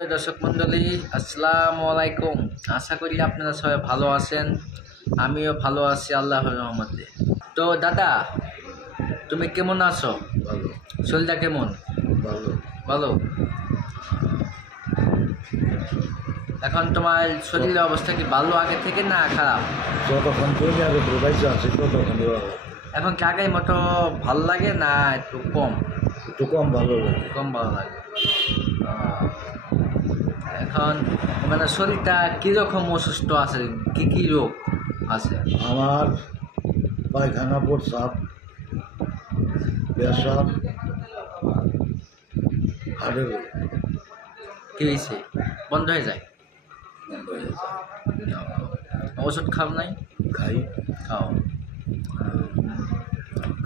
দর্শক মন্ডলী আসসালামু আলাইকুম। আশা করি আপনারা সবাই ভালো আছেন, আমিও ভালো আছি আল্লাহর রহমতে। তো দাদা, তুমি কেমন আছো? ভালো। শরীরটা কেমন? ভালো। ভালো। এখন তোমার শরীরের অবস্থা কি ভালো আগে থেকে না খারাপ? যতক্ষণ তুমি আগে প্রবাইছে আছে ততক্ষণ ভালো। এখন কি আগের মতো ভালো লাগে না একটু কম? একটু কম ভালো লাগে। কম ভালো লাগে। এখন মানে শরীরটা কীরকম অসুস্থ আছে, কি কি রোগ আছে? আমার পায়খানা, প্রস্রাব, পেশাব, হাড়ের রোগ কি হয়েছে? বন্ধ হয়ে যায়? বন্ধ হয়ে যায়। ওষুধ খাও নাই? খাই। খাও।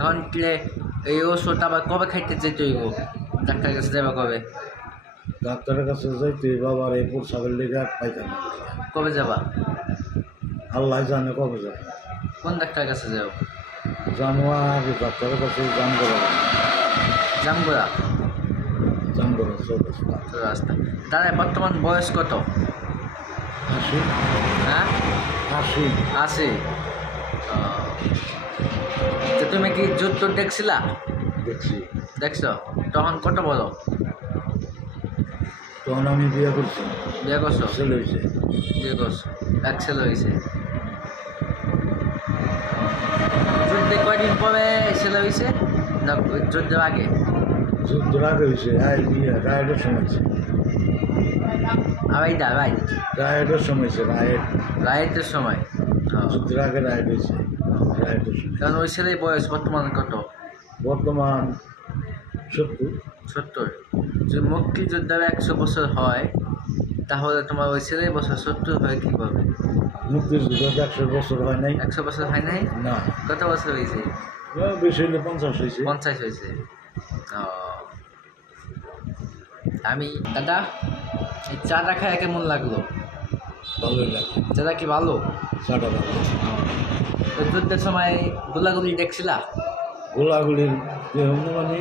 এখন এই ওষুধ আবার কবে খাইতে যেতে হইব? ডাক্তারের কাছে যাবে কবে? ডাক্তারের কাছে যাইতে বাবার এই প্রস্রাবের লেগে পায়খানা কবে যাবা? আল্লাহ জানে কবে যাবে। কোন ডাক্তারের কাছে যাও? জানুয়ারি ডাক্তারের কাছে জামগড়া রাস্তা। দাদা বর্তমান বয়স কত? 80। হ্যাঁ 80। 80। তো তুমি কি যুদ্ধ দেখছিলা? দেখছি। দেখছো? তখন কত বলো? তখন আমি বিয়ে করছি। বিয়ে করছো? ছেলে হয়েছে। বিয়ে করছো, এক ছেলে হয়েছে। যুদ্ধে কয়দিন পরে ছেলে হয়েছে না যুদ্ধের আগে? যুদ্ধের আগে হয়েছে। রায়েটের সময় হয়েছে। রাইট রায়েটের সময় হয়েছে। রাইটের সময়। যুদ্ধের আগে রায়েট হয়েছে। রায়েটের সময়। কারণ ওই ছেলের বয়স বর্তমান কত? বর্তমান 70। যদি মুক্তিযোদ্ধার 100 বছর হয় তাহলে তোমার ওই ছেলের বছর 70 হয় কীভাবে? মুক্তিযুদ্ধ 100 বছর হয় নাই। 100 বছর হয় নাই? না। কত বছর হয়েছে? বেশি হইলে 50 হয়েছে। 50 হয়েছে। আমি দাদা এই চাটা খায় কেমন লাগলো? ভালোই লাগে। চাটা কি ভালো? চাটা ভালো। তো যুদ্ধের সময় গোলাগুলি দেখছিলা? গোলাগুলির মানে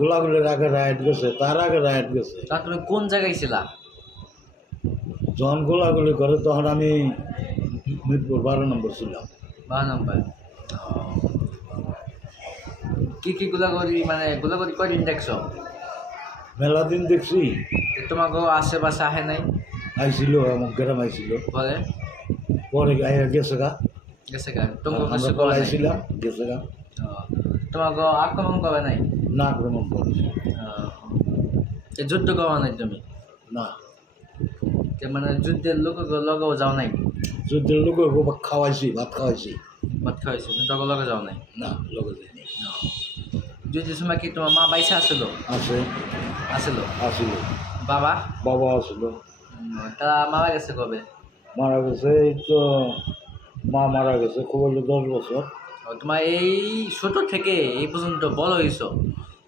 গোলাগুলির আগে রায়েট গেছে, তার আগে রায়েট গেছে। তা তুমি কোন জায়গায় ছিলা যখন গোলাগুলি করে তখন আমি মিরপুর 12 নম্বর ছিলাম। 12 নম্বর। কি গোলাগুলি মানে গোলাগুলি কয়দিন দেখছো? মেলা দিন দেখছি। তোমাকে আশেপাশে আহে নাই? আইছিল, আমার গ্রাম আইছিল। পরে গেছে গা। তোমাকে আইছিলাম গেছে গা। তোমাকে আক্রমণ করে নাই? না, আক্রমণ করেছে। যুদ্ধ করা নাই তুমি? না। মানে যুদ্ধের লগেও যাও নাই? যুদ্ধের লোক খাওয়াইছি, ভাত খাওয়াইছি। কিন্তু তখন লগে যাও নাই? না, লগে যাইনি। যুদ্ধের সময় কি তোমার মা বাইসা আসলো? আসিল। বাবা আসলো। তারা মারা গেছে কবে? মারা গেছে এই তো মা মারা গেছে খুব হলো 10 বছর। তোমার এই ছোট থেকে এই পর্যন্ত বড় হইছো,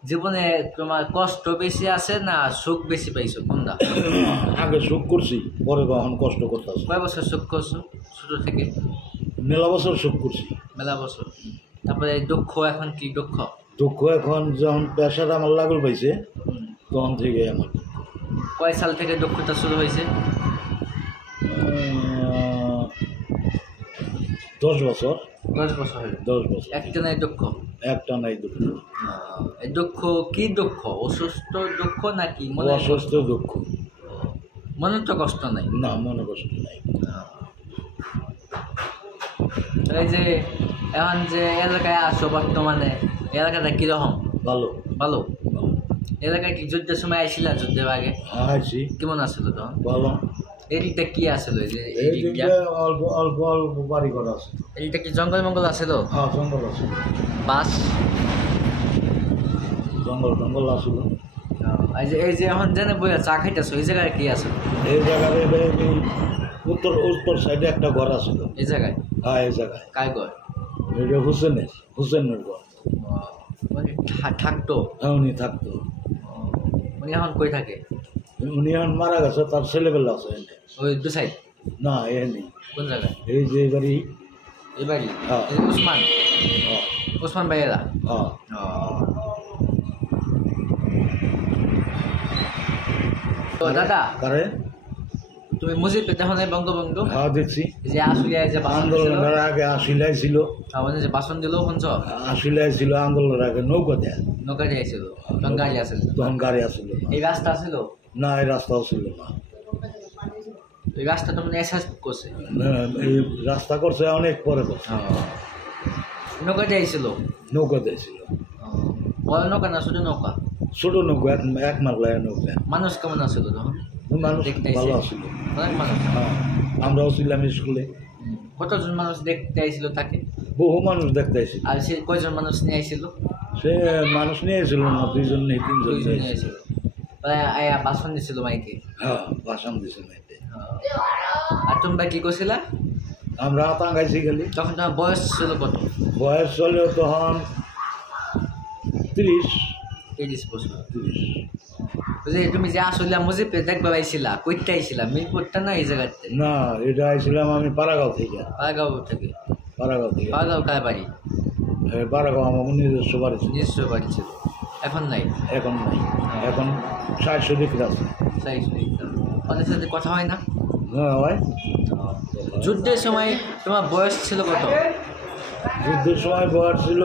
জীবনে তোমার কষ্ট বেশি আছে না সুখ বেশি পাইছো কোনটা? আগে সুখ করছি, পরে তখন কষ্ট করতেছি। কয় বছর সুখ করছো ছোট থেকে? মেলা বছর সুখ করছি। মেলা বছর। তারপরে দুঃখ, এখন কি দুঃখ? দুঃখ এখন যখন পেশাটা আমার লাগল পাইছে তখন থেকে আমার। কয় সাল থেকে দুঃখটা শুরু হয়েছে? 10 বছর। 10 বছর হলো। 10 বছর। একটা নাই দুঃখ? একটা নাই দুঃখ। এই দুঃখ কি দুঃখ? অসুস্থ দুঃখ নাকি অসুস্থ দুঃখ? মনে তো কষ্ট নাই? না, মনে কষ্ট নাই। এই যে এখন যে এলাকায় আসো বর্তমানে, এলাকাটা কিরকম? ভালো। এলাকায় কি যুদ্ধের সময় আইছিলা? যুদ্ধের আগে আইছি। কেমন আসলো তখন? ভালো। এদিকটা কি আসলো? অল্প অল্প অল্প বাড়ি ঘর আছে। এইটা কি জঙ্গল মঙ্গল আছিল? হ্যাঁ, জঙ্গল আছে। বাস জঙ্গল আসলো। এই যে এখন জেনে বইয়া চা খাইতেছো, এই জায়গায় কি আছে? এই জায়গায় উত্তর সাইডে একটা ঘর আছিল। এই জায়গায়? হ্যাঁ, এই জায়গায়। কার ঘর? এটা হুসেনের ঘর। উনি থাকতো? হ্যাঁ, উনি থাকতো। উনি এখন কই থাকে? উনি এখন মারা গেছে, তার ছেলেবেলা আছে। ওই দু সাইড? না, এ নেই। কোন জায়গায়? এই যে বাড়ি। এই বাড়ি? হ্যাঁ। ওসমান ভাইয়েরা? হ্যাঁ। তো দাদা কারে তুমি মুজিব দেখো নাই বঙ্গবন্ধু হ্যাঁ দেখছি যে আসলিয়ায় যে ভাষণ দিছিল, আন্দোলনের আগে আশিলাই ছিল, আমাদের যে ভাষণ দিল শুনছ, আশিলাই ছিল আন্দোলনের আগে নৌকা দেয়, নৌকা দিয়েছিল, তখন গাড়ি আছিল, তখন গাড়ি আসছিল না। এই রাস্তা ছিল, না এই রাস্তাও ছিল না। এই রাস্তা তো মানে এসাস করছে, এই রাস্তা করছে অনেক পরে করছে। নৌকা দিয়েছিল, নৌকা দিয়েছিল, বড় নৌকা না ছোট নৌকা, ছোট নৌকা এক মাগলায় নৌকা। মানুষ কেমন আছিল তখন? মানুষ দেখতে ভালো আইছে। আছিল, অনেক মানুষ। আমরাও ছিলাম স্কুলে, কতজন মানুষ দেখতে আইছিল তাকে? বহু মানুষ দেখতে আসছিল। আর সে কয়জন মানুষ নিয়ে আইছিল? সে মানুষ নিয়ে এসেছিল না, দুইজন নেই তিনজন দুইজন নিয়ে নিয়ে এসেছিল। আইছিল, আয়া ভাষণ দিছিল মাইকে। হ্যাঁ ভাষণ দিছে না। আর তোমরা কি করছিলা? আমরা আতাঙ্গাইছি গেলি, তখন তোমার বয়স ছিল কত? বয়স চলে তখন 30 বছর। 30। বুঝলি, তুমি যে আসলে মুজিবকে দেখবে পাইছিলা, কইতে আইছিলা মিরপুরটা না এই জায়গাতে? না এটা আইছিলাম আমি পাড়াগাঁও থেকে। পাড়াগাঁও থেকে? পাড়াগাঁও থেকে। পাড়াগাঁও কার বাড়ি? পাড়াগাঁও আমার নিজস্ব বাড়ি ছিল। নিজস্ব বাড়ি ছিল, এখন নাই? এখন নাই, এখন 60 দিকে আছে। ওদের সাথে কথা হয় না? হ্যাঁ ভাই, যুদ্ধের সময় তোমার বয়স ছিল কত? যুদ্ধের সময় বয়স ছিল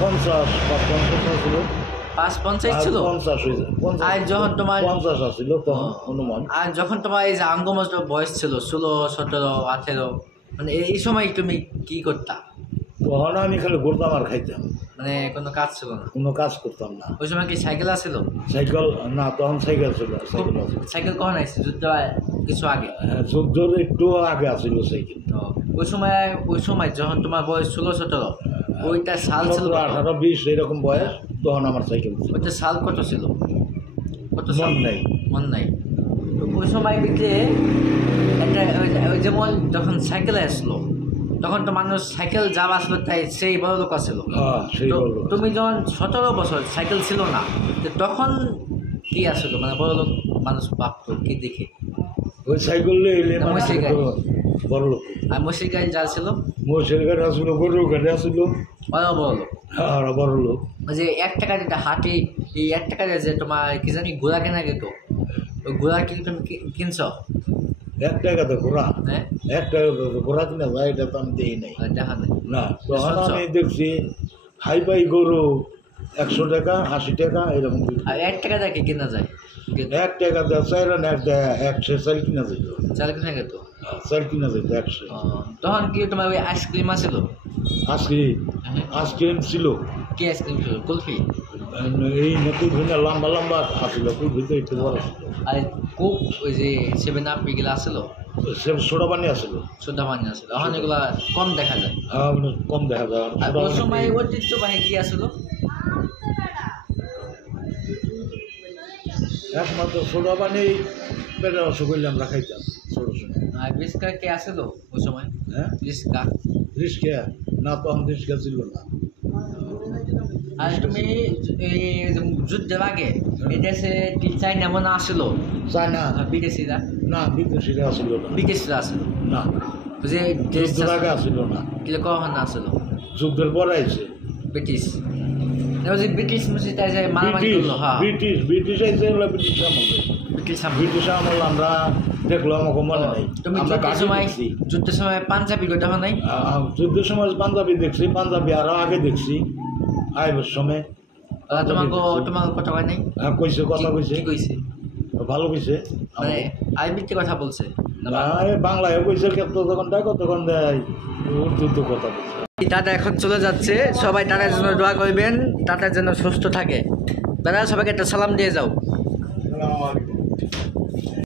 50 বা 50 ছিল। 55 ছিল? 50 হয়েছে। আর যখন তোমার 50 আসছিল তখন অনুমান। আর যখন তোমার এই যে আঙ্গমজ বয়স ছিল 16, 17, 18, মানে এই সময় তুমি কি করতা? তখন আমি খালি ঘুরতাম আর খাইতাম, মানে কোনো কাজ ছিল না? কোনো কাজ করতাম না। ওই সময় কি সাইকেল আছিল? সাইকেল না, তখন সাইকেল ছিল। সাইকেল আছিল, সাইকেল কখন আসছে? যুদ্ধ কিছু আগে? যুদ্ধের একটু আগে আসছিল সাইকেল। তো ওই সময় যখন তোমার বয়স 16, 17, ওইটা সাল ছিল 17, কত? 18, 20 এরকম বয়স তখন আমার সাইকেল ছিল। ওইটা সাল কত ছিল? কত সাল? মন নেই। মন নাই। তো ওই সময় দিকে একটা ওই যেমন যখন সাইকেলে আসলো তখন তো মানুষ সাইকেল যাওয়া আসলো, তাই সেই বড় লোক আসলো। হ্যাঁ সেই তো বললো। তুমি যখন 17 বছর সাইকেল ছিল না, তো তখন কি আসলো, মানে বড় লোক মানুষ ভাবতো কি দেখে? ওই সাইকেল এলে মহিষের গাড়ি। বড় লোক। আর মসির গাড়ি যা ছিল মহিষের গাড়ি আসলো, গরুর গাড়ি আসলো, ওরাও বড় লোক। আর বড় লোক। ওই যে 1 টাকা যেটা হাঁটি, এই 1 টাকা যে তোমার কি জানি ঘোড়া কেনা যেত, ওই ঘোড়া কি তুমি কিনছ? 1 টাকাতে ঘোড়া, হ্যাঁ 1 টাকাতে ঘোড়া কিনা যায়, এটা তো আমি দেখি নাই। দেখা নাই। না তখন শুনছো? আমি দেখছি হাই ফাই গরু 100 টাকা 80 টাকা এরকম। আর 1 টাকা দেখে কেনা যায়? 1 টাকাতে চাইরা না 100 চাল কিনা যেত। চাল কিনা যেত? চাল কিনা যেত 100। তখন কি তোমার ওই আইসক্রিম আছিল? আইসক্রিম ছিল। কি আইসক্রিম ছিল? কুলফি? এই কুলফি না, লম্বা লম্বা আসছিল, কুলফি তো একটু বড় ছিল। আর কোক ওই যে 7 আপ এগুলো আসছিল? সে সোডা পানি আসছিল। সোডা পানি আসছিল, এখন এগুলা কম দেখা যায়। কম দেখা যায়। আর ওই সময় ঐতিহ্যবাহী কি আসছিল? একমাত্র সোডা পানি পেটের অসুখ হইলে আমরা খাইতাম ছোট সময়। আর রিস্কা কে আসছিল ওই সময়? হ্যাঁ রিস্কা? রিস্কা না, তখন রিস্কা ছিল না। আর তুমি এই যুদ্ধের আগে বিদেশে চাইনা মনে আসছিল? চায়না বিদেশিরা? না, বিদেশিরা আসছিল না। বিদেশিরা আসছিল না, যে যুদ্ধের আগে আসছিল না, কিলো কখন আসছিল? যুদ্ধের পরে আইছে। ব্রিটিশ? ওই যে ব্রিটিশ মুসিটাই যে মারামারি করলো? হ্যাঁ ব্রিটিশ আইছে, এগুলো ব্রিটিশ আমলে। ব্রিটিশ আমল আমরা দেখলো, আমাকে মনে নাই। তুমি আমরা যুদ্ধের কাজে সময় দেখছি। যুদ্ধের সময় পাঞ্জাবি কথা নাই? যুদ্ধের সময় পাঞ্জাবি দেখছি, পাঞ্জাবি আরো আগে দেখছি আইবের সময়। তোমাকে কথা কয় নাই? কইছে, কথা কইছে, কি কইছে? ভালো কইছে। মানে আরবিতে কথা বলছে না না, বাংলায় কইছে, তখন দেখো তখন দেয় উর্দুতে কথা বলছে। দাদা এখন চলে যাচ্ছে, সবাই দাদার জন্য দোয়া করবেন, দাদার জন্য সুস্থ থাকে। দাদা সবাইকে একটা সালাম দিয়ে যাও।